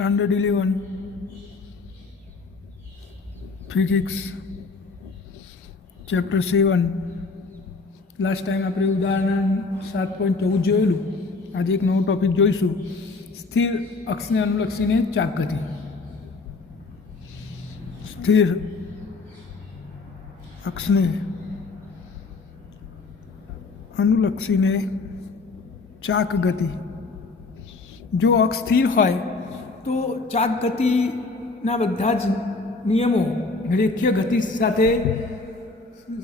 Standard 11 physics chapter 7 last time આપણે ઉદાહરણ 7.14 જોયેલું. આજે એક નવો ટોપિક જોઈશું, સ્થિર અક્ષને અનુલક્ષીને ચાક ગતિ. સ્થિર અક્ષને અનુલક્ષીને ચાક ગતિ. જો અક્ષ સ્થિર હોય તો ચાક ગતિના બધા જ નિયમો રેખીય ગતિ સાથે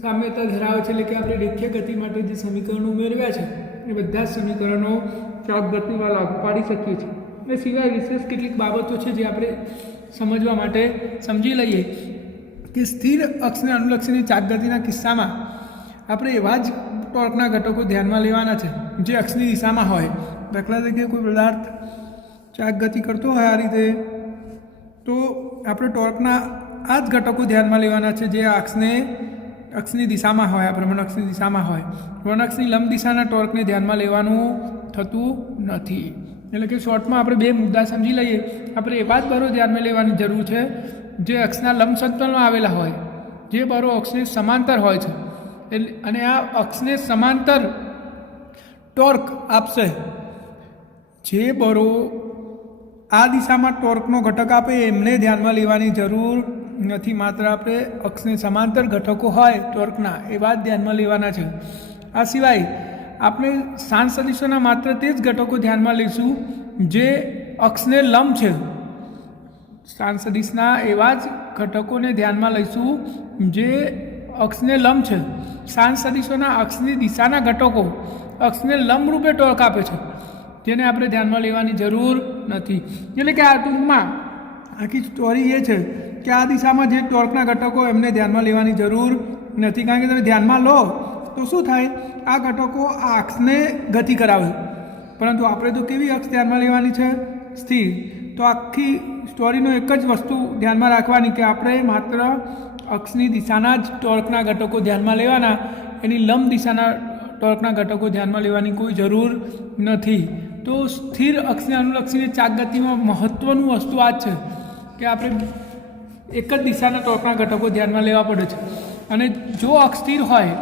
સામ્યતા ધરાવે છે. એટલે કે આપણે રેખીય ગતિ માટે જે સમીકરણો મેળવ્યા છે એ બધા જ સમીકરણો ચાક ગતિમાં લાગુ પાડી શકીએ છીએ. એ સિવાય વિશેષ કેટલીક બાબતો છે જે આપણે સમજવા માટે સમજી લઈએ કે સ્થિર અક્ષને અનુલક્ષીને ચાક ગતિના કિસ્સામાં આપણે એવા જ ટોર્કના ઘટકો ધ્યાનમાં લેવાના છે જે અક્ષની દિશામાં હોય. દાખલા તરીકે કોઈ પદાર્થ ચાક ગતિ કરતો હોય આ રીતે, તો આપણે ટોર્કના આ જ ઘટકો ધ્યાનમાં લેવાના છે જે અક્ષની દિશામાં હોય, આ ભ્રમણ અક્ષની દિશામાં હોય. ભ્રમણ અક્ષની લંબ દિશાના ટોર્કને ધ્યાનમાં લેવાનું થતું નથી. એટલે કે શોર્ટમાં આપણે બે મુદ્દા સમજી લઈએ. આપણે એવા જ બરો ધ્યાનમાં લેવાની જરૂર છે જે અક્ષના લંબ સમતલમાં આવેલા હોય, જે બરો અક્ષને સમાંતર હોય છે અને આ અક્ષને સમાંતર ટોર્ક આપશે. જે બરો આ દિશામાં ટોર્કનો ઘટક આપે એમને ધ્યાનમાં લેવાની જરૂર નથી. માત્ર આપણે અક્ષને સમાંતર ઘટકો હોય ટોર્કના એવા જ ધ્યાનમાં લેવાના છે. આ સિવાય આપણે સ્થાન સદિશોના માત્ર તે જ ઘટકો ધ્યાનમાં લઈશું જે અક્ષને લંબ છે. સ્થાન સદિશના એવા જ ઘટકોને ધ્યાનમાં લઈશું જે અક્ષને લંબ છે. સ્થાન સદિશોના અક્ષની દિશાના ઘટકો અક્ષને લંબ રૂપે ટોર્ક આપે છે, જેને આપણે ધ્યાનમાં લેવાની જરૂર નથી. એટલે કે આ ટૂંકમાં આખી સ્ટોરી એ છે કે આ દિશામાં જે ટોર્કના ઘટકો એમને ધ્યાનમાં લેવાની જરૂર નથી. કારણ કે તમે ધ્યાનમાં લો તો શું થાય, આ ઘટકો આ અક્ષને ગતિ કરાવે, પરંતુ આપણે તો કેવી અક્ષ ધ્યાનમાં લેવાની છે? સ્થિર. તો આખી સ્ટોરીનો એક જ વસ્તુ ધ્યાનમાં રાખવાની કે આપણે માત્ર અક્ષની દિશાના જ ટોર્કના ઘટકો ધ્યાનમાં લેવાના, એની લંબ દિશાના ટોર્કના ઘટકો ધ્યાનમાં લેવાની કોઈ જરૂર નથી. તો સ્થિર અક્ષને અનુલક્ષીને ચાક ગતિમાં મહત્ત્વનું વસ્તુ આ જ છે કે આપણે એક જ દિશાના ટોર્કના ઘટકો ધ્યાનમાં લેવા પડે છે. અને જો અક્ષ સ્થિર હોય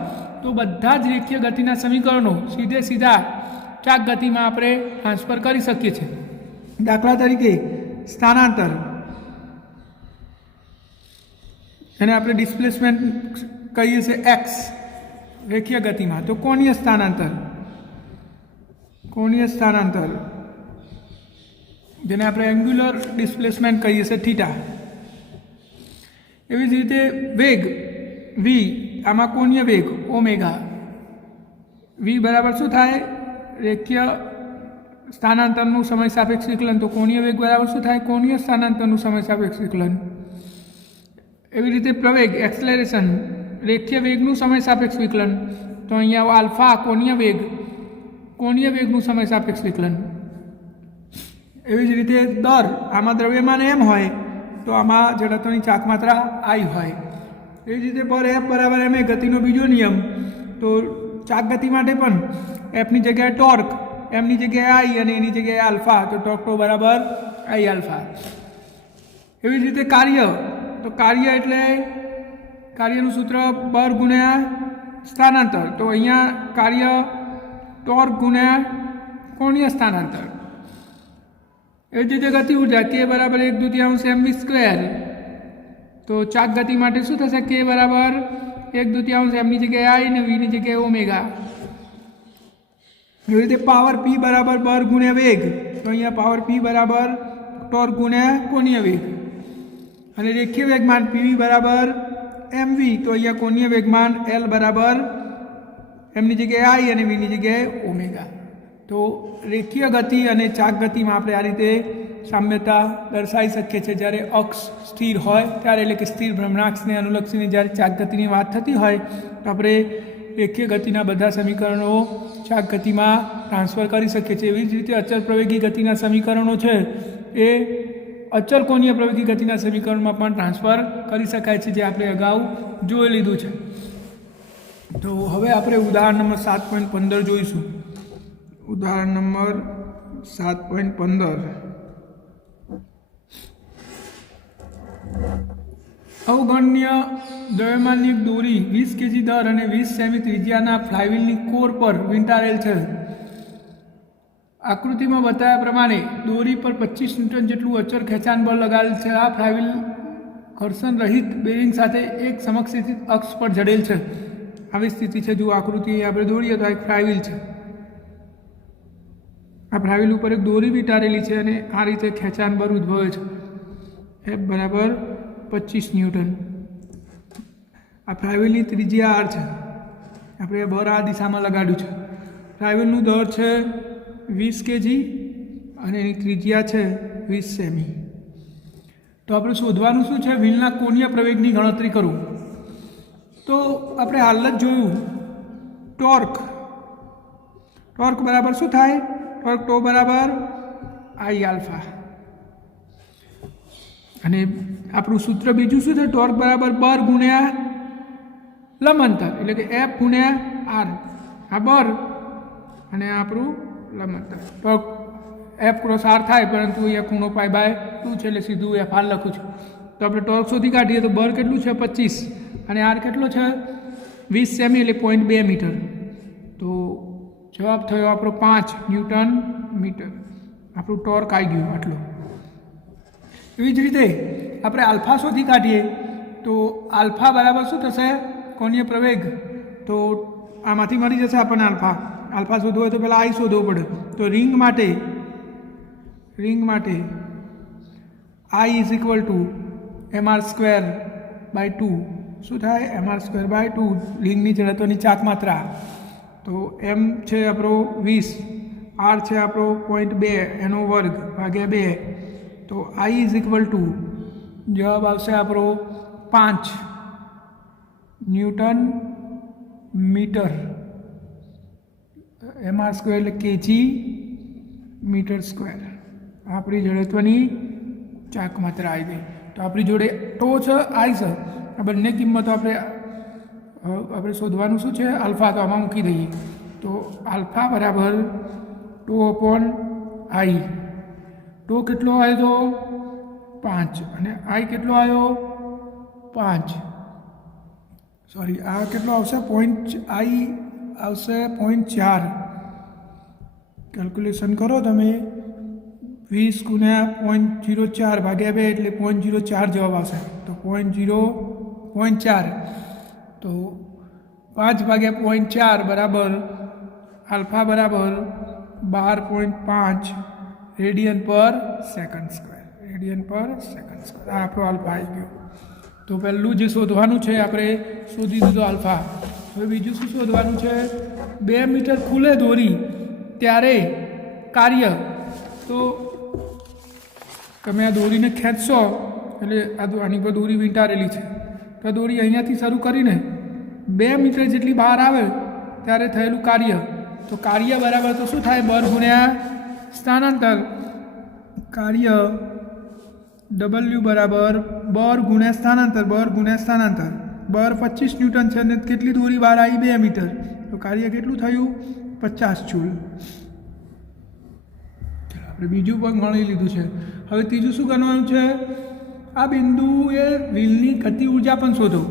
તો બધા જ રેખીય ગતિના સમીકરણો સીધા ચાક ગતિમાં આપણે ટ્રાન્સફર કરી શકીએ છીએ. દાખલા તરીકે સ્થાનાંતર, અને આપણે ડિસ્પ્લેસમેન્ટ કહીએ છીએ એક્સ રેખીય ગતિમાં. તો કોણીય સ્થાનાંતર જેને આપણે એંગ્યુલર ડિસ્પ્લેસમેન્ટ કહીએ છીએ થીટા. એવી જ રીતે વેગ વી, આમાં કોણીય વેગ ઓમેગા. વી બરાબર શું થાય? રેખીય સ્થાનાંતરનું સમય સાપેક્ષ વિકલન. તો કોણીય વેગ બરાબર શું થાય? કોણીય સ્થાનાંતરનું સમય સાપેક્ષ વિકલન. એવી રીતે પ્રવેગ એક્સલેરેશન, રેખીય વેગનું સમય સાપેક્ષ વિકલન. તો અહીંયા આલ્ફા કોણીય વેગનું સમય સાપેક્ષ વિકલન. એવી જ રીતે દર, આમાં દ્રવ્યમાન એમ હોય તો આમાં જડત્વની ચાક માત્રા આઈ હોય. એવી જ રીતે પર એફ બરાબર એમ એ ગતિનો બીજો નિયમ. તો ચાક ગતિ માટે પણ એફની જગ્યાએ ટોર્ક, એમની જગ્યાએ આઈ અને એની જગ્યાએ આલ્ફા. તો ટોર્ક ટો બરાબર આઈ આલ્ફા. એવી જ રીતે કાર્ય, તો કાર્ય એટલે કાર્યનું સૂત્ર બર ગુણ્યા સ્થાનાંતર. તો અહીંયા કાર્ય ટોર્ક ગુણ્યા કોણીય સ્થાનાંતર. એવી જ રીતે ગતિ ઉર્જા કે બરાબર 1/2 mv². તો ચાક ગતિ માટે શું થશે? કે બરાબર 1/2 એમની જગ્યાએ આઈ અને વીની જગ્યાએ ઓમેગા. એવી રીતે પાવર પી બરાબર બર ગુણ્યા વેગ. તો અહીંયા પાવર પી બરાબર ટોર્ક ગુણ્યા કોણીય વેગ. અને રેખીય વેગમાન પીવી બરાબર એમવી. તો અહીંયા કોણીય વેગમાન એલ બરાબર એમની જગ્યાએ આઈ અને વીની જગ્યાએ ઓમેગા. તો રેખીય ગતિ અને ચાક ગતિમાં આપણે આ રીતે સામ્યતા દર્શાવી શકીએ છીએ. જ્યારે અક્ષ સ્થિર હોય ત્યારે, એટલે કે સ્થિર ભ્રમણાક્ષને અનુલક્ષીને જ્યારે ચાક ગતિની વાત થતી હોય તો આપણે રેખીય ગતિના બધા સમીકરણો ચાક ગતિમાં ટ્રાન્સફર કરી શકીએ છીએ. એવી જ રીતે અચળ પ્રવેગી ગતિના સમીકરણો છે એ અચળ કોણીય પ્રવેગી ગતિના સમીકરણમાં પણ ટ્રાન્સફર કરી શકાય છે, જે આપણે અગાઉ જોઈ લીધું છે. તો હવે આપણે ઉદાહરણ નંબર 7.15 જોઈશું. ઉદાહરણ નંબર 7.15 અવગણ્ય દ્રવ્યમાનની એક દોરી 20 kg દર અને 20 સેમી ત્રિજ્યાના ફ્લાયવ્હીલની કોર પર વીંટાળેલ છે. આકૃતિમાં બતાવ્યા પ્રમાણે દોરી પર 25 ન્યૂટન જેટલું અચળ ખેંચાણ બળ લગાડેલ છે. આ ફ્લાયવ્હીલ ઘર્ષણ રહિત બેરિંગ સાથે એક સમક્ષિત અક્ષ પર જડેલ છે. આવી સ્થિતિ છે. જો આકૃતિ આપણે દોરીએ તો એક ફ્લાયવ્હીલ છે. આ ફ્લાયવ્હીલ ઉપર એક દોરી વીંટાળેલી છે અને આ રીતે ખેંચાણ બળ ઉદ્ભવે છે. F બરાબર 25 ન્યૂટન. આ ફ્લાયવ્હીલની ત્રિજ્યા R છે. આપણે બળ આ દિશામાં લગાડ્યું છે. ફ્લાયવ્હીલનું દર છે 20 kg અને એની ત્રિજ્યા છે 20 સેમી. તો આપણે શોધવાનું શું છે? વ્હીલના કોણીય પ્રવેગની ગણતરી કરું. તો આપણે હાલ જ જોયું ટોર્ક બરાબર શું થાય? ટોર્ક બરાબર I આલ્ફા. અને આપણું સૂત્ર બીજું શું છે? ટોર્ક બરાબર બર ગુણ્યા લંબાંતર, એટલે કે F ગુણ્યા R. આ બર અને આપણું લંબાંતર. ટોર્ક F ક્રોસ R થાય, પરંતુ અહીંયા ખૂણો પાઈ બાય 2 છે એટલે સીધું F R લખું છું. તો આપણે ટોર્ક શોધી કાઢીએ તો બર કેટલું છે? 25 અને R કેટલો છે? 20 સેમી એટલે 0.2 મીટર. તો જવાબ થયો આપણો 5 ન્યૂટન મીટર. આપણું ટોર્ક આવી ગયું આટલું. એવી જ રીતે આપણે આલ્ફા શોધી કાઢીએ તો આલ્ફા બરાબર શું થશે? કોણીય પ્રવેગ. તો આમાંથી મળી જશે આપણને આલ્ફા શોધવો હોય તો પહેલાં આઈ શોધવો પડે. તો રિંગ માટે I is equal two mr²/2. શું થાય? mr²/2 રિંગની જડત્વની ચાક માત્રા. તો m છે આપણો 20, r છે આપણો 0.2 એનો વર્ગ ભાગ્યા 2. તો I ઇઝ ઇક્વલ ટુ જવાબ આવશે આપણો 5 ન્યૂટન મીટર. mr² એટલે kg મીટર સ્ક્વેર. આપણી જડત્વની ચાક માત્રા આવી ગઈ. તો આપણી જોડે ટો છે, આઈ છે. આ બંને કિંમતો આપણે શોધવાનું શું છે? આલ્ફા. તો આમાં મૂકી દઈએ તો આલ્ફા બરાબર ટો અપોન આઈ. ટો કેટલો આવ્યો? 5 અને આઈ કેટલો આવ્યો? 5. સોરી, આ કેટલો આવશે? આઈ આવશે 0.4. કેલ્ક્યુલેશન કરો તમે. 20 ગુણ્યા 0.04 ભાગ્યા 2 એટલે 0.04 જવાબ આવશે. તો 0.4 તો 5 ભાગ્યા 0.4 બરાબર આલ્ફા બરાબર 12.5 રેડિયન પર સેકન્ડ સ્ક્વેર. આ આપણો આલ્ફા આવી ગયો. તો પહેલું જે શોધવાનું છે આપણે શોધી દીધું આલ્ફા. હવે બીજું શું શોધવાનું છે? 2 મીટર ખુલે દોરી ત્યારે કાર્ય. તો તમે આ દોરીને ખેંચશો એટલે આની પર દોરી વીંટાળેલી છે. તો દોરી અહીંયાથી શરૂ કરીને 2 મીટર જેટલી બહાર આવે ત્યારે થયેલું કાર્ય. તો કાર્ય બરાબર તો શું થાય? બર ગુણ્યા સ્થાનાંતર. કાર્ય W બરાબર બર ગુણ્યા સ્થાનાંતર. બર 25 ન્યૂટન છે અને કેટલી દોરી બહાર આવી? 2 મીટર. તો કાર્ય કેટલું થયું? 50 જૂલ. આપણે બીજું પણ ગણી લીધું છે. હવે ત્રીજું શું ગણવાનું છે? આ બિંદુએ વ્હીલની ગતિ ઉર્જા પણ શોધો.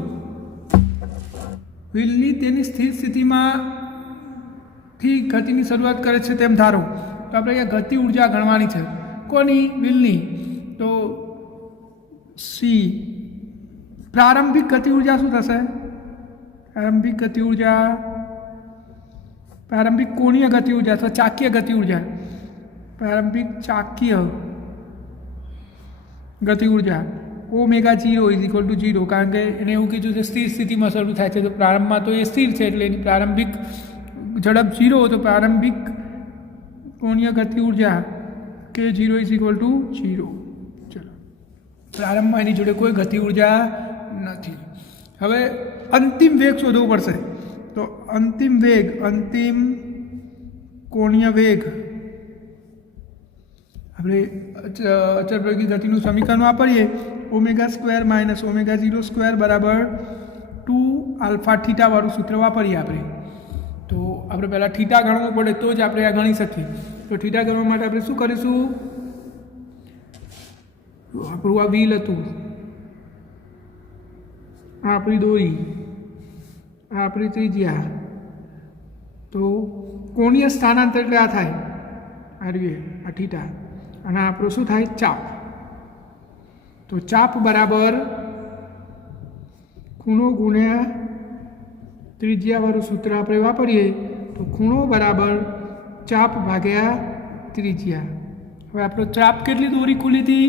વ્હીલની તેની સ્થિર સ્થિતિમાંથી ગતિની શરૂઆત કરે છે તેમ ધારો. તો આપણે અહીંયા ગતિ ઉર્જા ગણવાની છે. કોની? વ્હીલની. તો સી. પ્રારંભિક ગતિ ઉર્જા શું થશે? પ્રારંભિક કોણીય ગતિ ઉર્જા અથવા ચાકીય ગતિ ઉર્જા. પ્રારંભિક ચાકીય ગતિ ઉર્જા ω0 ઇઝ ઇક્વલ ટુ 0. કારણ કે એને એવું કીધું છે સ્થિર સ્થિતિમાં શરૂ થાય છે. તો પ્રારંભમાં તો એ સ્થિર છે એટલે એની પ્રારંભિક ઝડપ 0. તો પ્રારંભિક કોણીય ગતિ ઉર્જા K0 ઇઝ ઇક્વલ ટુ 0. ચલો, પ્રારંભમાં એની જોડે કોઈ ગતિ ઉર્જા નથી. હવે અંતિમ વેગ શોધવો પડશે. તો અંતિમ કોણીય વેગ આપણે અચળ પ્રવેગી ગતિનું સમીકરણ વાપરીએ. ω² -ω02 બરાબર 2 આલ્ફા થીટા વાળું સૂત્ર વાપરીએ આપણે. તો આપણે પહેલાં થીટા ગણવું પડે તો જ આપણે આ ગણી શકીએ. તો થીટા ગણવા માટે આપણે શું કરીશું? આપણું આ વ્હીલ હતું, આ આપણી દોરી, આ આપણી ત્રિજ્યા. તો કોણીય સ્થાનાંતર એટલે આ થાય આરવીએ, આ થીટા, અને આપણું શું થાય ચાપ. તો ચાપ બરાબર ખૂણો ગુણ્યા ત્રિજ્યાવાળું સૂત્ર આપણે વાપરીએ તો ખૂણો બરાબર ચાપ ભાગ્યા ત્રિજ્યા. હવે આપણો ચાપ કેટલી દોરી ખુલી હતી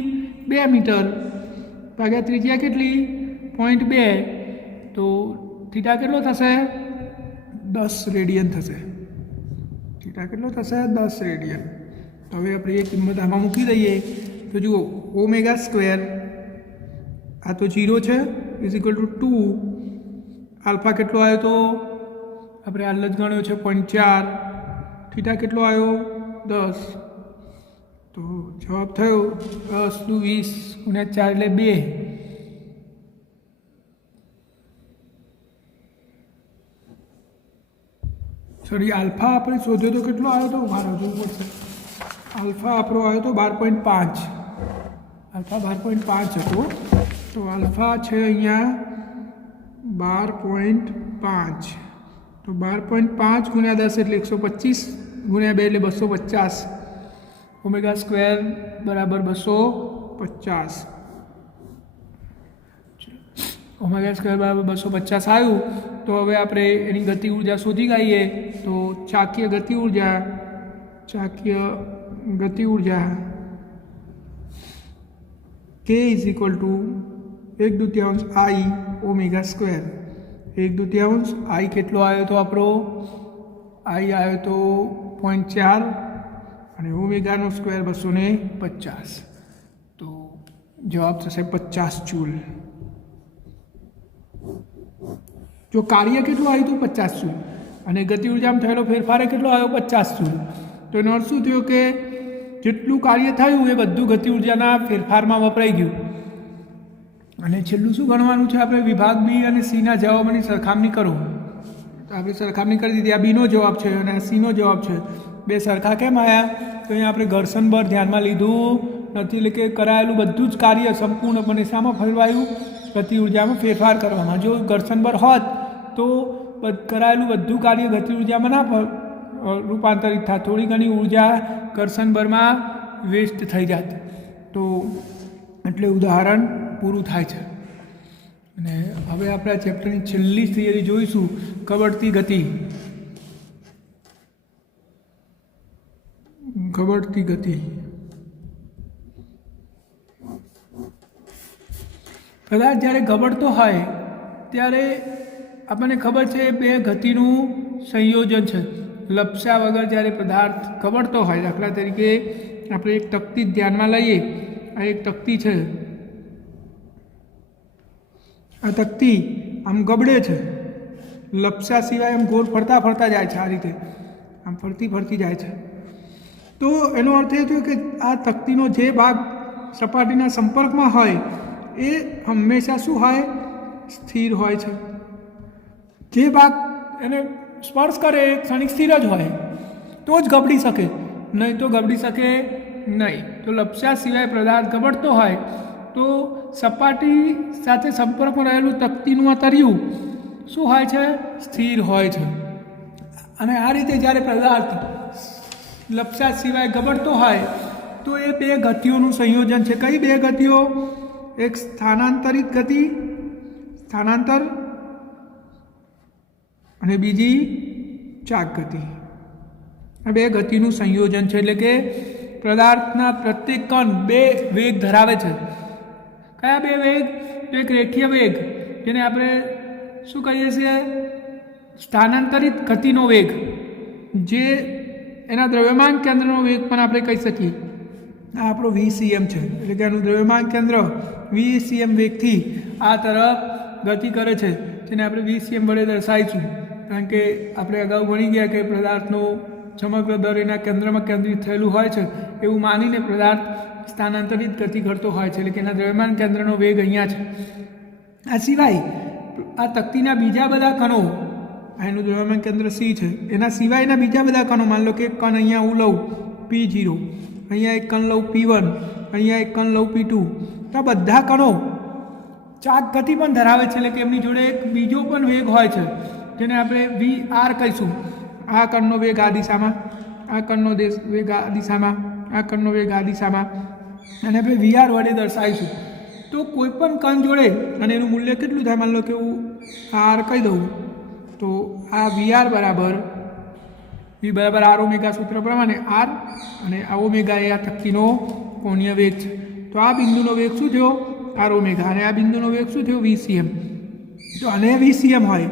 2 મીટર ભાગ્યા ત્રિજ્યા કેટલી 0.2, તો થીટા કેટલો થશે 10 રેડિયન થશે. થીટા કેટલો થશે 10 રેડિયન. તો હવે આપણે એ કિંમત આમાં મૂકી દઈએ તો જુઓ ઓમેગા સ્ક્વેર આ તો 0 છે ઇઝ ઇક્વલ ટુ 2. આલ્ફા કેટલો આવ્યો તો આપણે હાલ જ ગણ્યો છે 0.4. થીટા કેટલો આવ્યો 10. તો જવાબ થયો 10 દુ 20 ગુણ્યા 4 એટલે 2. સોરી આલ્ફા આપણે શોધ્યો તો કેટલો આવ્યો તો મારે જોવું પડશે. આલ્ફા આપણો આવ્યો તો 12.5. આલ્ફા 12.5 હતો. તો આલ્ફા છે અહીંયા 12.5. તો 12.5 ગુણ્યા 10 એટલે 125 ગુણ્યા 2 એટલે 250. ઓમેગા સ્ક્વેર બરાબર 250. ઓમેગા સ્ક્વેર બરાબર 250 આવ્યું. તો હવે આપણે એની ગતિ ઉર્જા શોધી કાઢીએ. તો ચાકીય ગતિ ઉર્જા K is equal two 1/2 I omega square. 1/2 I કેટલો આવ્યો તો આપણો I આવ્યો તો 0.4 અને ઓમેગાનો સ્ક્વેર 250. તો જવાબ થશે 50 જૂલ. જો કાર્ય કેટલું આવ્યું હતું 50 જૂલ અને ગતિ ઉર્જામાં થયેલો ફેરફાર કેટલો આવ્યો 50 જૂલ. તો એનો અર્થ શું થયો કે જેટલું કાર્ય થયું એ બધું ગતિ ઉર્જાના ફેરફારમાં વપરાઈ ગયું. અને છેલ્લું શું ગણવાનું છે આપણે વિભાગ બી અને સીના જવાબોની સરખામણી કરો. તો આપણે સરખામણી કરી દીધી. આ બીનો જવાબ છે અને આ સીનો જવાબ છે. બે સરખા કેમ આવ્યા? તો અહીંયા આપણે ઘર્ષણ બળ ધ્યાનમાં લીધું નથી. એટલે કે કરાયેલું બધું જ કાર્ય સંપૂર્ણપણે શામાં ફેરવાયું? ગતિ ઉર્જામાં ફેરફાર કરવામાં. જો ઘર્ષણ બળ હોત તો કરાયેલું બધું કાર્ય ગતિ ઉર્જામાં ના રૂપાંતરિત થાય. થોડી ઘણી ઉર્જા ઘર્ષણ બળમાં વેસ્ટ થઈ જાત. તો એટલે ઉદાહરણ પૂરું થાય છે. અને હવે આપણે આ ચેપ્ટરની છેલ્લી થિયરી જોઈશું, કબડતી ગતિ. કબડતી ગતિ પદાર્થ જ્યારે ગબડતો હોય ત્યારે આપણને ખબર છે બે ગતિનું સંયોજન છે. લપસ્યા વગર જ્યારે પદાર્થ ગબડતો હોય, દાખલા તરીકે આપણે એક તકતી ધ્યાનમાં લઈએ. આ એક તકતી છે. આ તકતી આમ ગબડે છે, લપસ્યા સિવાય આમ ગોળ ફરતા ફરતા જાય છે. આ રીતે આમ ફરતી ફરતી જાય છે. તો એનો અર્થ એ થયો કે આ તકતીનો જે ભાગ સપાટીના સંપર્કમાં હોય એ હંમેશા શું હોય? સ્થિર હોય છે. જે ભાગ એને સ્પર્શ કરે એ ક્ષણિક સ્થિર જ હોય, તો જ ગબડી શકે, નહીં તો ગબડી શકે નહીં. તો લપસ્યા સિવાય પદાર્થ ગબડતો હોય તો સપાટી સાથે સંપર્કમાં રહેલું તકતીનું આ તરિયું શું હોય છે? સ્થિર હોય છે. અને આ રીતે જ્યારે પદાર્થ લપસ્યા સિવાય ગબડતો હોય તો એ બે ગતિઓનું સંયોજન છે. કઈ બે ગતિઓ? એક સ્થાનાંતરિત ગતિ, સ્થાનાંતર, અને બીજી ચાક ગતિ. આ બે ગતિનું સંયોજન છે. એટલે કે પદાર્થના પ્રત્યેક કણ બે વેગ ધરાવે છે. કયા બે વેગ? એક રેખીય વેગ, જેને આપણે શું કહીએ છીએ? સ્થાનાંતરિત ગતિનો વેગ, જે એના દ્રવ્યમાન કેન્દ્રનો વેગ પણ આપણે કહી શકીએ. આ આપણો VCM છે. એટલે કે આનું દ્રવ્યમાન કેન્દ્ર VCM વેગથી આ તરફ ગતિ કરે છે, જેને આપણે VCM વડે દર્શાવીશું. કારણ કે આપણે અગાઉ ભણી ગયા કે પદાર્થનો સમગ્ર દર એના કેન્દ્રમાં કેન્દ્રિત થયેલું હોય છે એવું માનીને પદાર્થ સ્થાનાંતરિત ગતિ કરતો હોય છે. એટલે કે એના દ્રવ્યમાન કેન્દ્રનો વેગ અહીંયા છે. આ સિવાય આ તકતીના બીજા બધા કણો, એનું દ્રવ્યમાન કેન્દ્ર C છે, એના સિવાયના બીજા બધા કણો, માન લો કે એક કણ અહીંયા હું લઉં P0, અહીંયા એક કણ લઉં P1, અહીંયા એક કણ લઉં P2, તો આ બધા કણો ચાક ગતિ પણ ધરાવે છે, એટલે કે એમની જોડે એક બીજો પણ વેગ હોય છે જેને આપણે વી આર કહીશું. આ કણનો વેગ આ દિશામાં, આ કણનો વેગ આ દિશામાં, આ કણનો વેગ આ દિશામાં, અને આપણે વી આર વડે દર્શાવીશું. તો કોઈ પણ કણ જોડે અને એનું મૂલ્ય કેટલું થાય, માન લો કે હું આર કહી દઉં તો આ વી આર બરાબર વી બરાબર આર ઓમેગા સૂત્ર પ્રમાણે આર, અને આ ઓમેગા એ આ તક્તિનો કોણીય વેગ છે. તો આ બિંદુનો વેગ શું થયો? આર ઓમેગા, અને આ બિંદુનો વેગ શું થયો? વીસીએમ. તો અને વીસીએમ હોય,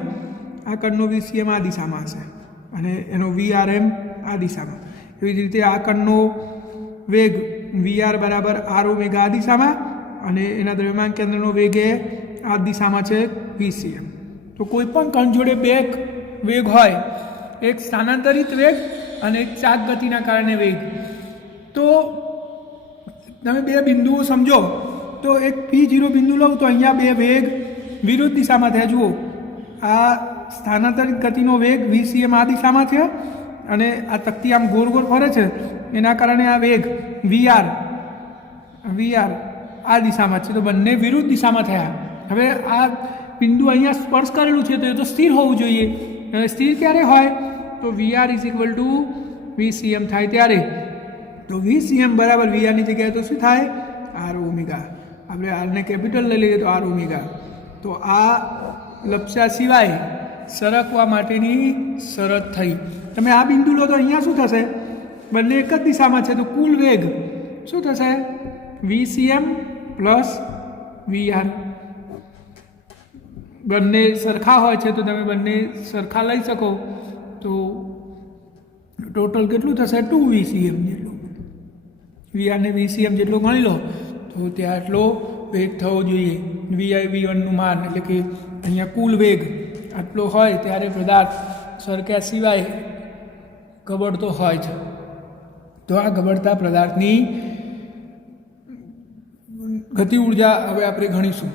આ કણનો વીસીએમ આ દિશામાં હશે અને એનો વીઆરએમ આ દિશામાં. એવી જ રીતે આ કણનો વેગ વીઆર બરાબર આર ઓમેગા આ દિશામાં, અને એના દ્રવ્યમાન કેન્દ્રનો વેગ એ આ દિશામાં છે વીસીએમ. તો કોઈ પણ કણ જોડે બે વેગ હોય, એક સ્થાનાંતરિત વેગ અને એક ચાક ગતિના કારણે વેગ, તો તમે બે બિંદુઓ સમજો તો એક P0 બિંદુ લો તો અહીંયા બે વેગ વિરુદ્ધ દિશામાં થયા. જુઓ, આ સ્થાનાંતરિત ગતિનો વેગ વીસીએમ આ દિશામાં છે અને આ તકતી આમ ગોળ ગોળ ફરે છે, એના કારણે આ વેગ વીઆર આ દિશામાં છે. તો બંને વિરુદ્ધ દિશામાં થયા. હવે આ બિંદુ અહીંયા સ્પર્શ કરેલું છે તો એ તો સ્થિર હોવું જોઈએ. સ્થિર ક્યારે હોય? તો વીઆર ઇઝ ઇક્વલ ટુ વીસીએમ થાય ત્યારે. તો વીસીએમ બરાબર વીઆરની જગ્યાએ તો શું થાય? R omega. આપણે આરને કેપિટલ લઈ લઈએ તો આર ઓમેગા. તો આ લપ્સ્યા સિવાય સરકવા માટેની શરત થઈ. તમે આ બિંદુ લો તો અહીંયા શું થશે? બંને એક જ દિશામાં છે, તો કુલ વેગ શું થશે? વીસીએમ પ્લસ વીઆર. બંને સરખા હોય છે તો તમે બંને સરખા લઈ શકો, તો ટોટલ કેટલું થશે? 2 વીસીએમ જેટલું. વીઆરને વીસીએમ જેટલો ગણી લો તો ત્યાં આટલો વેગ થવો જોઈએ. વીઆઈ વી1નું માન, એટલે કે અહીંયા કુલ વેગ આટલો હોય ત્યારે પદાર્થ સરક્યા સિવાય ગબડતો હોય છે. તો આ ગબડતા પદાર્થની ગતિ ઉર્જા હવે આપણે ગણીશું.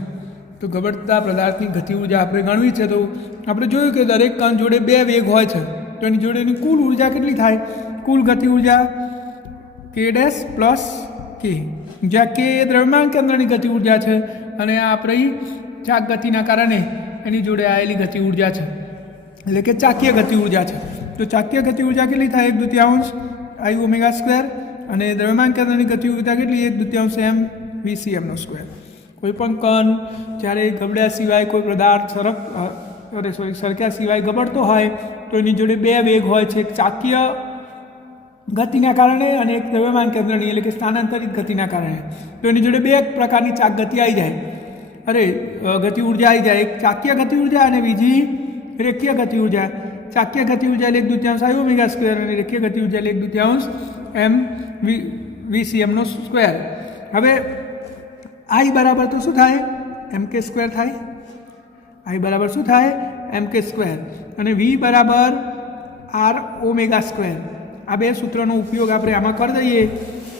તો ગબડતા પદાર્થની ગતિ ઉર્જા આપણે ગણવી છે. તો આપણે જોયું કે દરેક કણ જોડે બે વેગ હોય છે, તો એની જોડે એની કુલ ઉર્જા કેટલી થાય? કુલ ગતિ ઉર્જા કે ડેશ પ્લસ કે, જ્યાં કે એ દ્રવ્યમાન કેન્દ્રની ગતિ ઉર્જા છે અને આ આપણી ચાક ગતિના કારણે એની જોડે આવેલી ગતિ ઉર્જા છે, એટલે કે ચાકીય ગતિ ઉર્જા છે. તો ચાકીય ગતિ ઉર્જા કેટલી થાય? 1/2 આઈ ઓમેગા સ્ક્વેર, અને દ્રવ્યમાન કેન્દ્રની ગતિ ઉર્જા કેટલી? 1/2 એમ વીસીએમનો સ્ક્વેર. કોઈ પણ કણ જ્યારે ગબડ્યા સિવાય કોઈ પદાર્થ સરક્યા સિવાય ગબડતો હોય તો એની જોડે બે વેગ હોય છે, એક ચાકીય ગતિના કારણે અને એક દ્રવ્યમાન કેન્દ્રની, એટલે કે સ્થાનાંતરિત ગતિના કારણે. તો એની જોડે બે પ્રકારની ચાક ગતિ આવી જાય, ગતિ ઉર્જા આવી જાય. એક ચાકીય ગતિ ઉર્જા અને બીજી રેખીય ગતિ ઉર્જા. ચાકીય ગતિ ઉર્જા એટલે 1/2 આઈ ઓમેગા સ્ક્વેર, અને રેખીય ગતિ ઉર્જા એટલે 1/2 એમ વીસીએમનો સ્ક્વેર. હવે આઈ બરાબર તો શું થાય? એમ કે સ્ક્વેર થાય. આઈ બરાબર શું થાય? એમ કે સ્ક્વેર. અને વી બરાબર આર ઓમેગા સ્ક્વેર. આ બે સૂત્રનો ઉપયોગ આપણે આમાં કરી દઈએ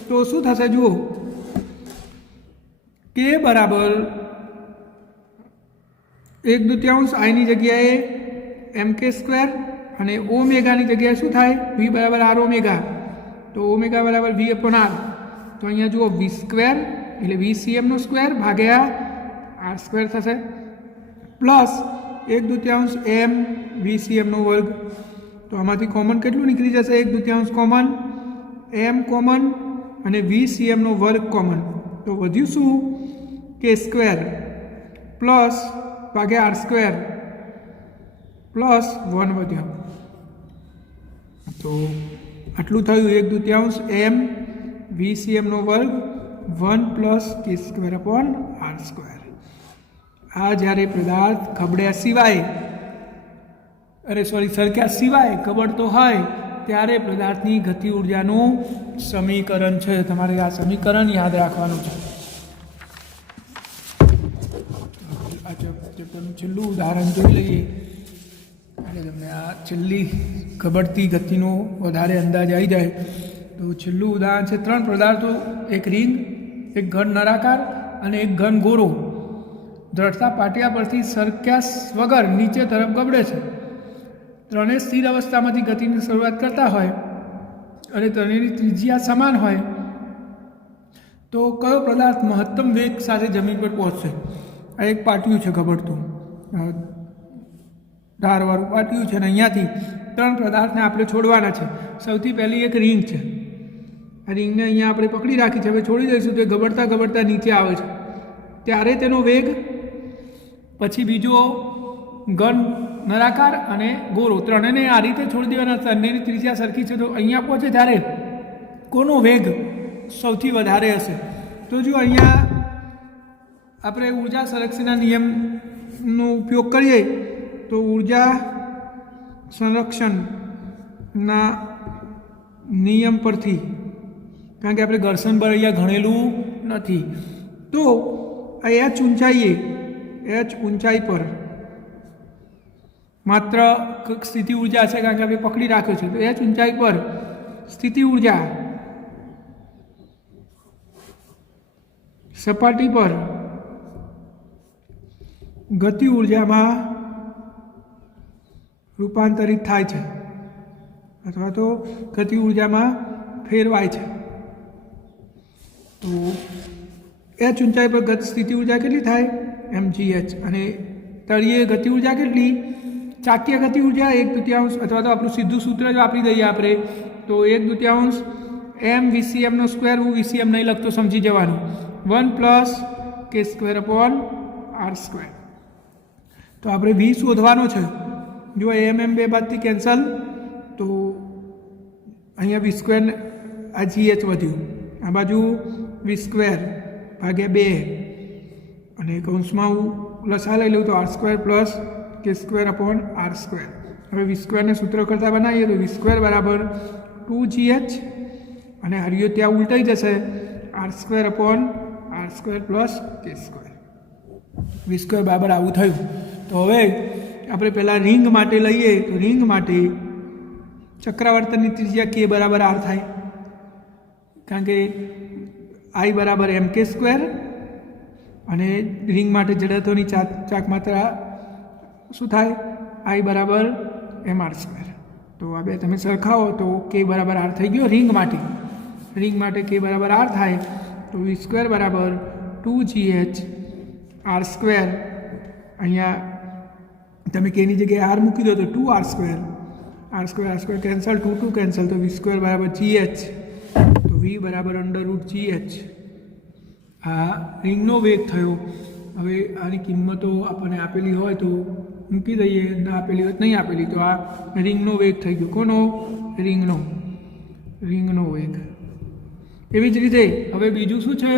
તો શું થશે? જુઓ, કે બરાબર 1/2 આઈની જગ્યાએ એમ કે સ્ક્વેર, અને ઓમેગાની જગ્યાએ શું થાય? વી બરાબર આર ઓમેગા. તો ઓમેગા બરાબર વી અપોન આર. તો અહીંયા જુઓ, વી સ્ક્વેર એટલે વીસીએમનો સ્ક્વેર ભાગ્યા આર સ્ક્વેર થશે, પ્લસ 1/2 એમ વીસીએમનો વર્ગ. તો આમાંથી કોમન કેટલું નીકળી જશે? 1/2 કોમન, એમ કોમન અને વીસીએમનો વર્ગ કોમન. તો વધ્યું શું? કે સ્ક્વેર પ્લસ ભાગ્યા આર સ્ક્વેર પ્લસ 1 વધ્યો. તો આટલું થયું 1/2 એમ વીસીએમનો વર્ગ 1 પ્લસ કે સ્ક્વેર અપોન આર સ્ક્વેર. આ જ્યારે પદાર્થ ગબડ્યા સિવાય સરક્યા સિવાય ગબડતો હોય ત્યારે પદાર્થની ગતિ ઉર્જાનું સમીકરણ છે. તમારે આ સમીકરણ યાદ રાખવાનું છે. આ ચેપ્ટરનું છેલ્લું ઉદાહરણ જોઈ લઈએ એટલે તમને આ છેલ્લી ગબડતી ગતિનો વધારે અંદાજ આવી જાય. તો છેલ્લું ઉદાહરણ છે 3 પદાર્થો, એક રિંગ, એક ઘન નળાકાર અને એક ઘન ગોળો દ્રઢતા પાટિયા પરથી સરક્યા વગર નીચે તરફ ગબડે છે. ત્રણેય સ્થિર અવસ્થામાંથી ગતિની શરૂઆત કરતા હોય અને ત્રણેયની ત્રિજ્યા સમાન હોય તો કયો પદાર્થ મહત્તમ વેગ સાથે જમીન પર પહોંચશે? આ એક પાટિયું છે ગબડતું, ધારવાળું પાટિયું છે, અને અહીંયાથી 3 પદાર્થને આપણે છોડવાના છે. સૌથી પહેલી એક રિંગ છે. આ રિંગને અહીંયા આપણે પકડી રાખી છે. હવે છોડી દઈશું તો એ ગબડતા ગબડતા નીચે આવે છે, ત્યારે તેનો વેગ. પછી બીજો ઘન, નળાકાર અને ગોળો, ત્રણેને આ રીતે છોડી દેવાના. બંનેની ત્રિજ્યા સરખી છે, તો અહીંયા પહોંચે ત્યારે કોનો વેગ સૌથી વધારે હશે? તો જો અહીંયા આપણે ઉર્જા સંરક્ષણના નિયમનો ઉપયોગ કરીએ તો ઉર્જા સંરક્ષણના નિયમ પરથી, કારણ કે આપણે ઘર્ષણ બળ અહીંયા ગણેલું નથી, તો આ h ઊંચાઈ પર માત્ર સ્થિતિ ઉર્જા છે, કારણ કે આપણે પકડી રાખ્યો છે. તો h ઊંચાઈ પર સ્થિતિ ઉર્જા સપાટી પર ગતિ ઉર્જામાં રૂપાંતરિત થાય છે, અથવા તો ગતિ ઉર્જામાં ફેરવાય છે. તો h ઊંચાઈ પર સ્થિતિ ઉર્જા કેટલી થાય? mgh. અને તળિયે ગતિ ઉર્જા કેટલી? ચાક્ય ગતિ ઉર્જા 1/2, અથવા તો આપણું સીધું સૂત્ર જ વાપરી દઈએ આપણે, તો 1/2 m VCM નો સ્ક્વેર. હું VCM નહીં લખતો, સમજી જવાનું. 1 + k² r². તો આપણે v શોધવાનો છે. જો m બે બાદથી કેન્સલ, તો અહીંયા v² આ gh વધ્યું, આ બાજુ v² ભાગ્યા 2, અને કૌંસમાં હું લસા લઈ લઉં તો r² + k²/r². હવે v² ને સૂત્ર કરતાં બનાવીએ તો v² બરાબર 2gh, અને હરિયો ત્યાં ઉલટાઈ જશે, r² + k². v² બરાબર આવું થયું. તો હવે આપણે પહેલાં રિંગ માટે લઈએ, તો રિંગ માટે ચક્રાવર્તનની ત્રિજ્યા k બરાબર r થાય, કારણ કે I બરાબર mk², અને રિંગ માટે જડત્વની ચાક માત્રા શું થાય? I બરાબર mr². તો આ બે તમે સરખાવો તો k બરાબર r થઈ ગયો રિંગ માટે. રિંગ માટે k બરાબર r થાય, તો v² બરાબર 2gh r². અહીંયા તમે k ની જગ્યાએ r મૂકી દો તો 2r², કેન્સલ, 2 કેન્સલ, તો v² બરાબર gh. તો v બરાબર √gh. આ રિંગનો વેગ થયો. હવે આની કિંમતો આપણને આપેલી હોય તો મૂકી દઈએ, ના આપેલી હોય નહીં આપેલી, તો આ રિંગનો વેગ થઈ ગયો. કોનો? રિંગનો વેગ. એવી જ રીતે હવે બીજું શું છે?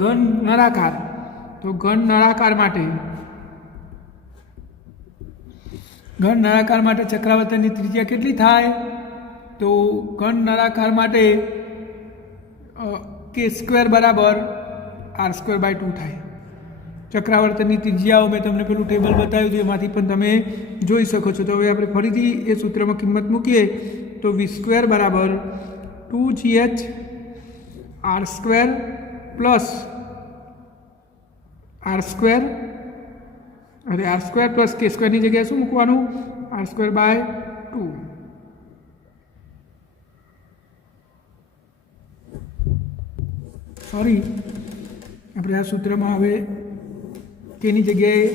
ઘન નળાકાર. તો ઘન નળાકાર માટે ચક્રાવર્તનની ત્રિજ્યા કેટલી થાય? તો ઘન નળાકાર માટે k² બરાબર r²/2 થાય. ચક્રાવર્તનની ત્રિજ્યાઓ મેં તમને પેલું ટેબલ બતાવ્યું હતું, એમાંથી પણ તમે જોઈ શકો છો. તો હવે આપણે ફરીથી એ સૂત્રમાં કિંમત મૂકીએ તો v² બરાબર 2gh r² + r², અને r² + k² ની જગ્યાએ શું મૂકવાનું? r²/2. સોરી, આપણે આ સૂત્રમાં હવે kની જગ્યાએ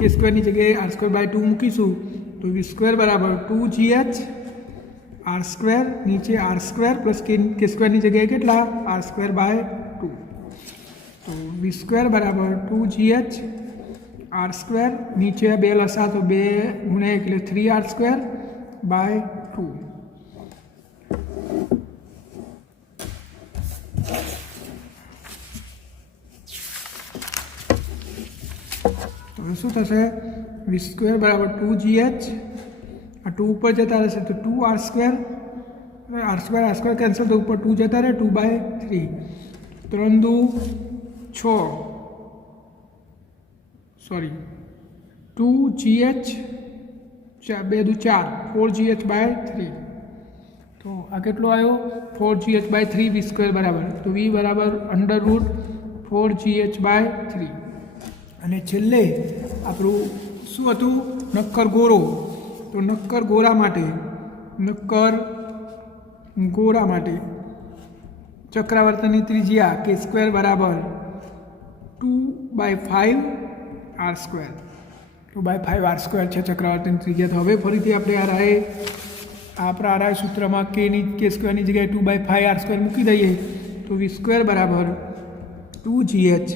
k² ની જગ્યાએ r²/2 મૂકીશું, તો v² બરાબર 2gh r², નીચે r² + k² ની જગ્યાએ કેટલા? r²/2. તો v² બરાબર 2gh r², નીચે 2 લસા તો 2 × 1 એટલે 3r²/2. તો શું થશે? v² બરાબર 2gh, આ 2 ઉપર જતા રહેશે તો 2r², r² કેન્સલ, તો ઉપર 2 જતા રહે, 2/3. 3 × 2 = 6, 2gh, 2 × 2 = 4, 4gh/3. તો આ કેટલો આવ્યો? 4gh/3 v² બરાબર. તો v બરાબર √4gh/3. અને છેલ્લે આપણું શું હતું? નક્કર ગોળો. તો નક્કર ગોળા માટે ચક્રાવર્તનની ત્રિજ્યા k² બરાબર 2/5 આર સ્ક્વેર 2/5 આર સ્ક્વેર છે ચક્રવાળની ત્રિજ્યા. તો હવે ફરીથી આપણે આપણા આરઆઈ સૂત્રમાં કે સ્ક્વેરની જગ્યાએ 2/5 આર સ્ક્વેર મૂકી દઈએ તો વી સ્ક્વેર બરાબર 2gh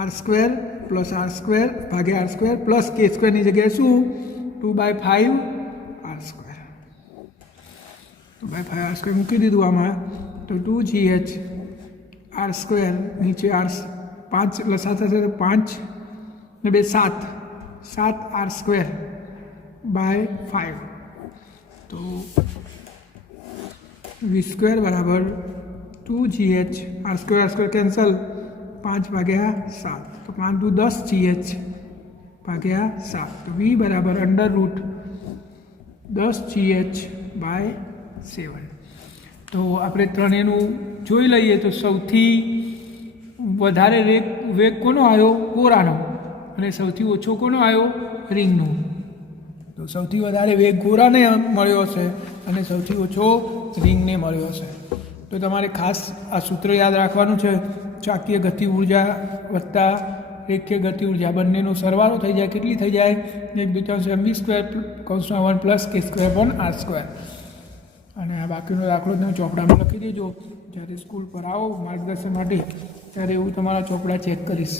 R square plus R square ભાગ્યા આર સ્ક્વેર પ્લસ કે સ્ક્વેરની જગ્યાએ શું 2/5 આર સ્ક્વેર 2/5 આર સ્ક્વેર મૂકી દીધું આમાં તો 2gh આર સ્ક્વેર નીચે આર 5 લસા થશે તો 5 ને 2 7 આર સ્ક્વેર બાય 5 તો વી સ્ક્વેર બરાબર 2gh આર સ્ક્વેર કેન્સલ 5/7 તો 5 દુ 10 gh ભાગ્યા 7 તો વી બરાબર √10 gh બાય 7. તો આપણે ત્રણેયનું જોઈ લઈએ તો સૌથી વધારે વેગ કોનો આવ્યો? ગોરાનો. અને સૌથી ઓછો કોનો આવ્યો? રિંગનો. તો સૌથી વધારે વેગ ગોરાને મળ્યો હશે અને સૌથી ઓછો રિંગને મળ્યો હશે. તો તમારે ખાસ આ સૂત્ર યાદ રાખવાનું છે. ચાકીય ગતિ ઉર્જા વત્તા રેખીય ગતિ ઉર્જા બંનેનો સરવાળો થઈ જાય. કેટલી થઈ જાય? 1/2 mv² (1 + k² r²). અને આ બાકીનો દાખલો તમે ચોપડામાં લખી દેજો. જ્યારે સ્કૂલ પર આવો માર્ગદર્શન માટે ત્યારે હું તમારા ચોપડા ચેક કરીશ.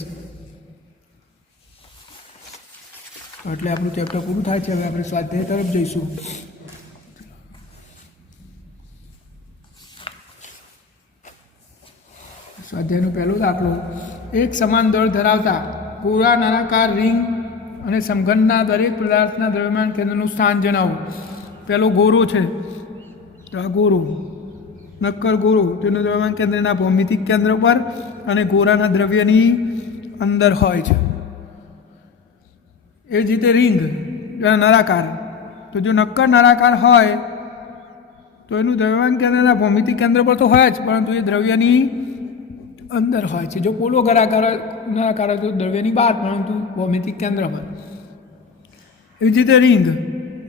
એટલે આપણું ચેપ્ટર પૂરું થાય છે. હવે આપણે સ્વાધ્યાય તરફ જઈશું. સ્વાધ્યાયનો પહેલો દાખલો. એક સમાન દળ ધરાવતા ગોળા નળાકાર રિંગ અને સમઘનના દરેક પદાર્થના દ્રવ્યમાન કેન્દ્રનું સ્થાન જણાવો. પહેલો ગોળો છે તો આ ગોળો નક્કર ગોળો તેનું દ્રવ્યમાન કેન્દ્રના ભૌમિતિક કેન્દ્ર પર અને ગોળાના દ્રવ્યની અંદર હોય છે. એ જ રીતે રિંગ નળાકાર. તો જો નક્કર નળાકાર હોય તો એનું દ્રવ્યમાન કેન્દ્રના ભૌમિતિક કેન્દ્ર પર તો હોય જ, પરંતુ એ દ્રવ્યની અંદર હોય છે. જો પોલો નળાકાર હોય તો દ્રવ્યની બહાર, પરંતુ ભૌમિતિક કેન્દ્રમાં. એવી જ રીતે રિંગ.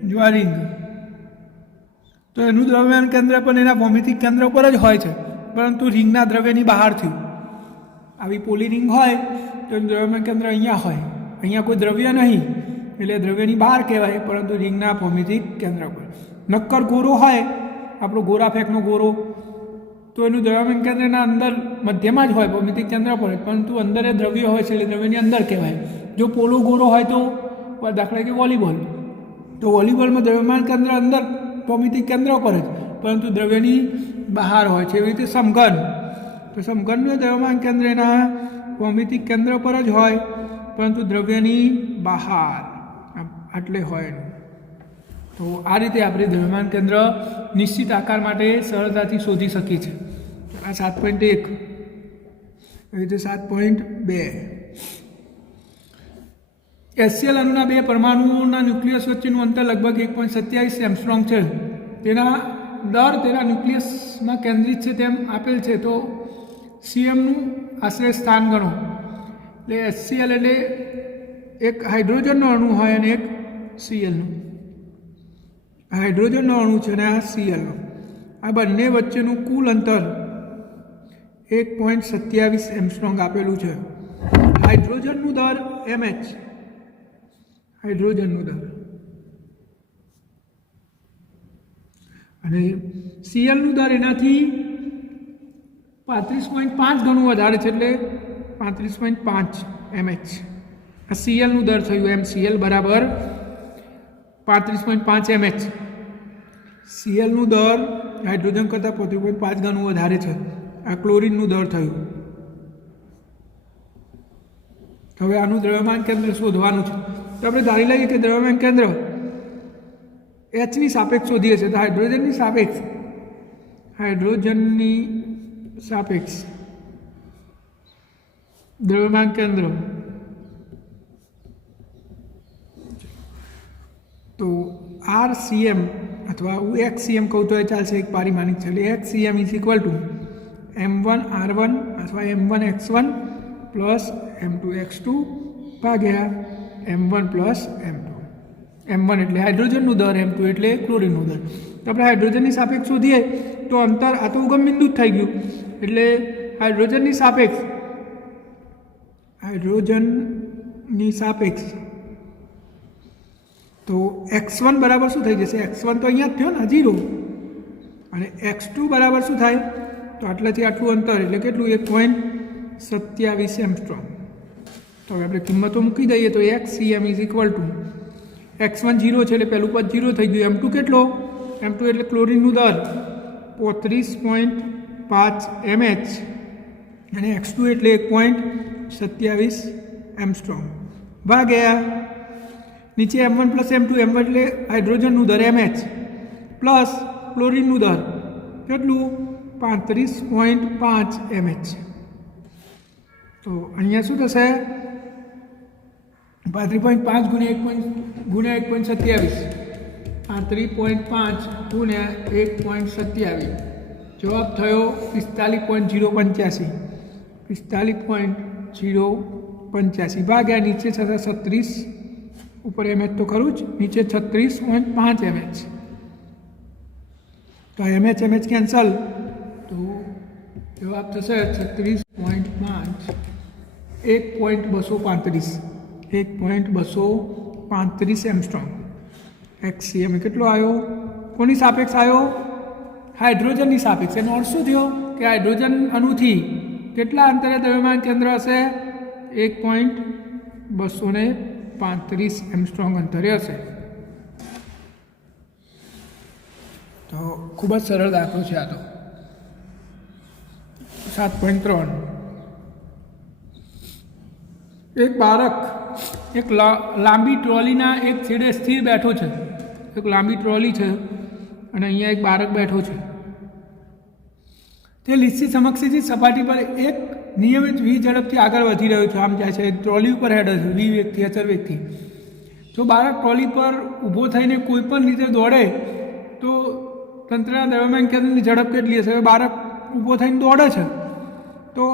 જો આ રિંગ તો એનું દ્રવ્યમાન કેન્દ્ર પણ એના ભૌમિતિક કેન્દ્ર પર જ હોય છે, પરંતુ રિંગના દ્રવ્યની બહાર થયું. આવી પોલી રિંગ હોય તો એનું દ્રવ્યમાન કેન્દ્ર અહીંયા હોય, અહીંયા કોઈ દ્રવ્ય નહીં એટલે દ્રવ્યની બહાર કહેવાય, પરંતુ રિંગના ભૌમિતિક કેન્દ્ર પર. નક્કર ગોળો હોય, આપણો ગોળા ફેંકનો ગોળો, તો એનું દ્રવ્યમાન કેન્દ્રના અંદર મધ્યમાં જ હોય, ભૌમિતિક કેન્દ્ર પર, પરંતુ અંદર એ દ્રવ્ય હોય છે એટલે દ્રવ્યની અંદર કહેવાય. જો પોલો ગોળો હોય તો દાખલા તરીકે વોલીબોલ, તો વોલીબોલમાં દ્રવ્યમાન કેન્દ્ર અંદર ભૌમિતિક કેન્દ્ર પર જ, પરંતુ દ્રવ્યની બહાર હોય છે. એવી રીતે સમઘન. તો સમઘનનું દ્રવ્યમાન કેન્દ્ર એના ભૌમિતિક કેન્દ્ર પર જ હોય, પરંતુ દ્રવ્યની બહાર આટલે હોય. તો આ રીતે આપણે દ્રવ્યમાન કેન્દ્ર નિશ્ચિત આકાર માટે સરળતાથી શોધી શકીએ છીએ. આ 7.1. એવી રીતે 7.2. HCl અણુના બે પરમાણુઓના ન્યુક્લિયસ વચ્ચેનું અંતર લગભગ 1.27 એંગસ્ટ્રોમ છે. તેના દર તેના ન્યુક્લિયસમાં કેન્દ્રિત છે તેમ આપેલ છે. તો સીએમનું આશરે સ્થાન ગણો. એટલે HCl એટલે એક હાઇડ્રોજનનો અણુ હોય અને એક સીએલનો. હાઇડ્રોજનનો અણુ છે અને આ સીએલનો. આ બંને વચ્ચેનું કુલ અંતર 1.27 એંગસ્ટ્રોમ આપેલું છે. હાઇડ્રોજનનું દર mh. હાઇડ્રોજનનું દર અને સીએલનું દર એનાથી 35.5 ગણું વધારે છે, એટલે 35.5 mh. આ સીએલનું દર થયું. MCl બરાબર 35.5 mh. સીએલનું દર હાઇડ્રોજન કરતાં 35.5 ગણું વધારે છે. આ ક્લોરીનનું દર થયું. હવે આનું દ્રવ્યમાન કેન્દ્ર શોધવાનું છે. તો આપણે ધારી લઈએ કે દ્રવ્યમાન કેન્દ્ર એચની સાપેક્ષ શોધીએ છીએ. તો હાઇડ્રોજનની સાપેક્ષ દ્રવ્યમાન કેન્દ્ર. તો RCM અથવા હું XCM કહું તો એ ચાલશે, એક પારિમાણિક છે. એટલે XCM = M1R1 અથવા M1X1 પ્લસ M2X2 ભાગ્યા M1 પ્લસ M2. M1 એટલે હાઇડ્રોજનનું દર, M2 એટલે ક્લોરીનનું દર. તો આપણે હાઇડ્રોજનની સાપેક્ષ શોધીએ તો અંતર આ તો ઉગમ બિંદુ જ થઈ ગયું. એટલે હાઇડ્રોજનની સાપેક્ષ ની સાપેક્ષ તો x1 બરાબર શું થઈ જશે? x1 તો અહીંયા જ થયો ને 0 અને x2 બરાબર શું થાય? તો આટલાથી આટલું અંતર એટલે કેટલું? 1.27 એંગસ્ટ્રોમ. તો હવે આપણે કિંમતો મૂકી દઈએ તો xcm is equal two x1 0 છે એટલે પહેલું પદ 0 થઈ ગયું. m2 કેટલો? m2 એટલે ક્લોરીનનું દર 35.5 mH અને x2 એટલે 1.27 એંગસ્ટ્રોમ ભાગ્યા નીચે m1 પ્લસ m2 m1 એટલે હાઇડ્રોજનનું દર mH પ્લસ ક્લોરીનનું દર કેટલું? 35.5 mH. તો અહીંયા શું થશે? 35.5 ગુણ્યા 1.27 35.5 ગુણ્યા 1.27 જવાબ થયો 45.085 45.085 ભાગ્યા નીચે થશે 36 ઉપર mH તો ખરું જ, નીચે 36.5 mH. તો mH કેન્સલ તો જવાબ થશે 36.5 1.235 એંગસ્ટ્રોમ. xcm કેટલો આવ્યો? કોની સાપેક્ષ આવ્યો? હાઇડ્રોજનની સાપેક્ષ. એનો અર્થ શું થયો કે હાઇડ્રોજન અણુથી કેટલા અંતરે દ્રવ્યમાન કેન્દ્ર હશે? 1.235 એંગસ્ટ્રોમ અંતરે હશે. તો ખૂબ જ સરળ દાખલો છે આ તો. 7.3 એક બાળક એક લાંબી ટ્રોલીના એક છેડે સ્થિર બેઠો છે. એક લાંબી ટ્રોલી છે અને અહીંયા એક બાળક બેઠો છે. તે લીસી સમક્ષીથી સપાટી પર એક નિયમિત v ઝડપથી આગળ વધી રહ્યો છે. આમ જાય છે, ટ્રોલી ઉપર હેડ છે v વેગથી, અચળ વેગથી. જો બાળક ટ્રોલી પર ઊભો થઈને કોઈ પણ રીતે દોડે તો તંત્રના દ્રવ્યમાન કેન્દ્રની ઝડપ કેટલી હશે? હવે બાળક ઊભો થઈને દોડે છે તો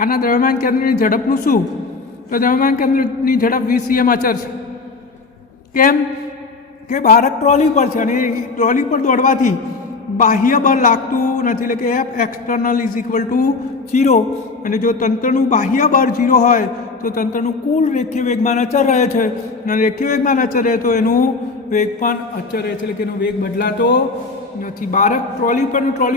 આના દ્રવ્યમાન કેન્દ્રની ઝડપનું શું? તો દ્રવ્યમાન કેન્દ્રની ઝડપ vcm અચળ છે. કેમ કે બાળક ટ્રોલી પર છે અને ટ્રોલી પર દોડવાથી બાહ્ય બળ લાગતું નથી, એટલે કે F external is equal two 0. અને જો તંત્રનું બાહ્ય બળ 0 હોય તો તંત્રનું કુલ રેખીય વેગમાન અચળ રહે છે અને રેખીય વેગમાન અચળ રહે તો એનું વેગ પણ અચળ રહે છે, એટલે કે એનો વેગ બદલાતો નથી. બાળક ટ્રોલી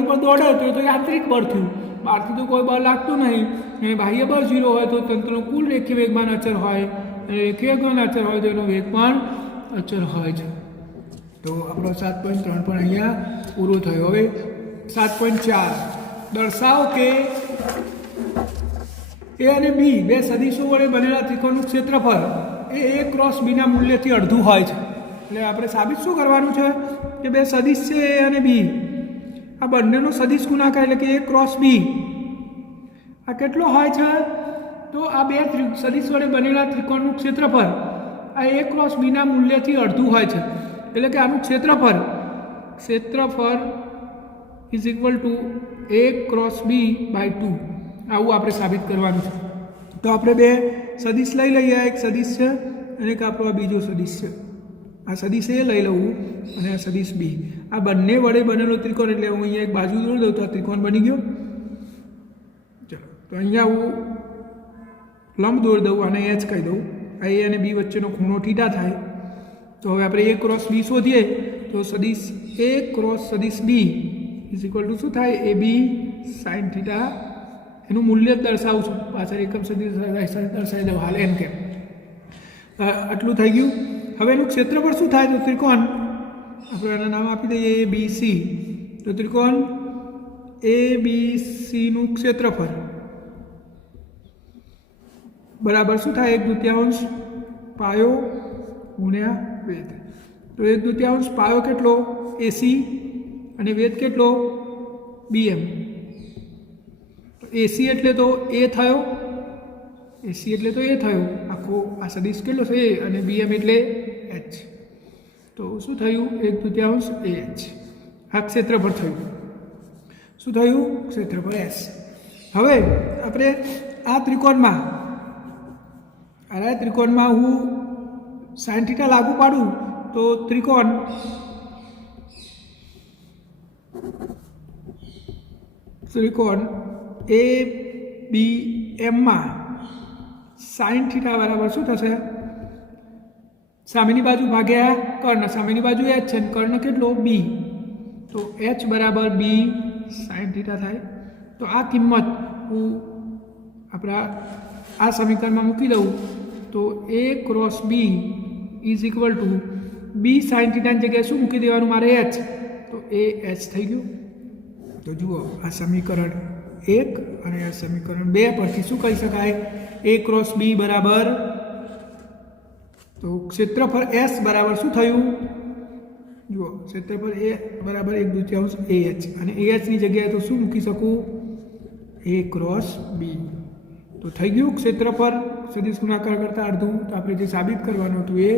પર દોડે તો એ તો યાંત્રિક બળ થયું, બહારથી તો કોઈ બળ લાગતું નહીં. અને બાહ્ય બળ 0 હોય તો તંત્રનું કુલ રેખીય વેગમાન અચળ હોય અને રેખીય વેગમાન અચળ હોય તો એનો વેગ પણ અચળ હોય છે. તો આપણો 7.3 પણ અહીંયા પૂરો થયો. હવે 7.4 દર્શાવો કે એ અને બી બે સદિશો વડે બનેલા ત્રિકોણનું ક્ષેત્રફળ એ a ક્રોસ બીના મૂલ્યથી અડધું હોય છે. એટલે આપણે સાબિત શું કરવાનું છે કે બે સદિશ છે a અને બી, આ બંનેનો સદિશ ગુણાકાર એટલે કે a ક્રોસ બી આ કેટલો હોય છે? તો આ બે સદિશ વડે બનેલા ત્રિકોણનું ક્ષેત્રફળ આ a ક્રોસ બીના મૂલ્યથી અડધું હોય છે. એટલે કે આનું ક્ષેત્રફળ is equal to a cross B by 2. આવું આપણે સાબિત કરવાનું છે. તો આપણે બે સદિશ લઈ લઈએ. એક સદિશ છે અને એક આપણો આ બીજો સદિશ છે. આ સદિશ એ લઈ લઉં અને આ સદિશ બી, આ બંને વડે બનેલો ત્રિકોણ. એટલે હું અહીંયા એક બાજુ દોરી દઉં તો આ ત્રિકોણ બની ગયો. ચલો, તો અહીંયા હું લંબ દોરી દઉં અને h કહી દઉં. આ a અને બી વચ્ચેનો ખૂણો થીટા થાય. તો હવે આપણે a ક્રોસ બી શોધીએ તો સદિશ a ક્રોસ સદિશ બી ઇઝ ઇક્વલ ટુ શું થાય? ab sine theta. એનું મૂલ્ય જ દર્શાવું છું, પાછળ એકમ સદિશ દર્શાવી દઉં હાલ એમ કેમ. આટલું થઈ ગયું. હવે એનું ક્ષેત્રફળ શું થાય? તો ત્રિકોણ આપણે એના નામ આપી દઈએ a b c. તો ત્રિકોણ a b c નું ક્ષેત્રફળ બરાબર શું થાય? 1/2 પાયો ગુણ્યા વેધ. તો 1/2 પાયો કેટલો? AC અને વેધ કેટલો? BM. તો AC એટલે તો A થયો, AC એટલે તો A થયો આખો. આ સદિશ કેટલો છે? A અને BM એટલે H. તો શું થયું? 1/2 AH. આ ક્ષેત્રફળ થયું. શું થયું? ક્ષેત્રફળ S. હવે આપણે આ ત્રિકોણમાં હું સાઇન થીટા લાગુ પાડું તો ત્રિકોણ a b m માં સાઇન થીટા બરાબર શું થશે? સામેની બાજુ ભાગ્યા કર્ણ, સામેની બાજુ એચ છે અને કર્ણ કેટલો? બી, તો એચ બરાબર બી સાઇન થીટા થાય. તો આ કિંમત હું આપણા આ સમીકરણમાં મૂકી દઉં તો A cross B is equal to B sine થીટાની જગ્યાએ શું મૂકી દેવાનું મારે? એચ, તો એ એચ થઈ ગયું. તો જુઓ આ સમીકરણ 1 અને આ સમીકરણ 2 પરથી શું કહી શકાય? એ ક્રોસ બી બરાબર, તો ક્ષેત્રફળ એસ બરાબર શું થયું? જુઓ ક્ષેત્રફળ એ બરાબર 1/2 AH, અને AHની જગ્યાએ તો શું મૂકી શકું? એ ક્રોસ બી. તો થઈ ગયું ક્ષેત્રફળ સદિશ ગુણાકાર કરતાં અડધું. તો આપણે જે સાબિત કરવાનું હતું એ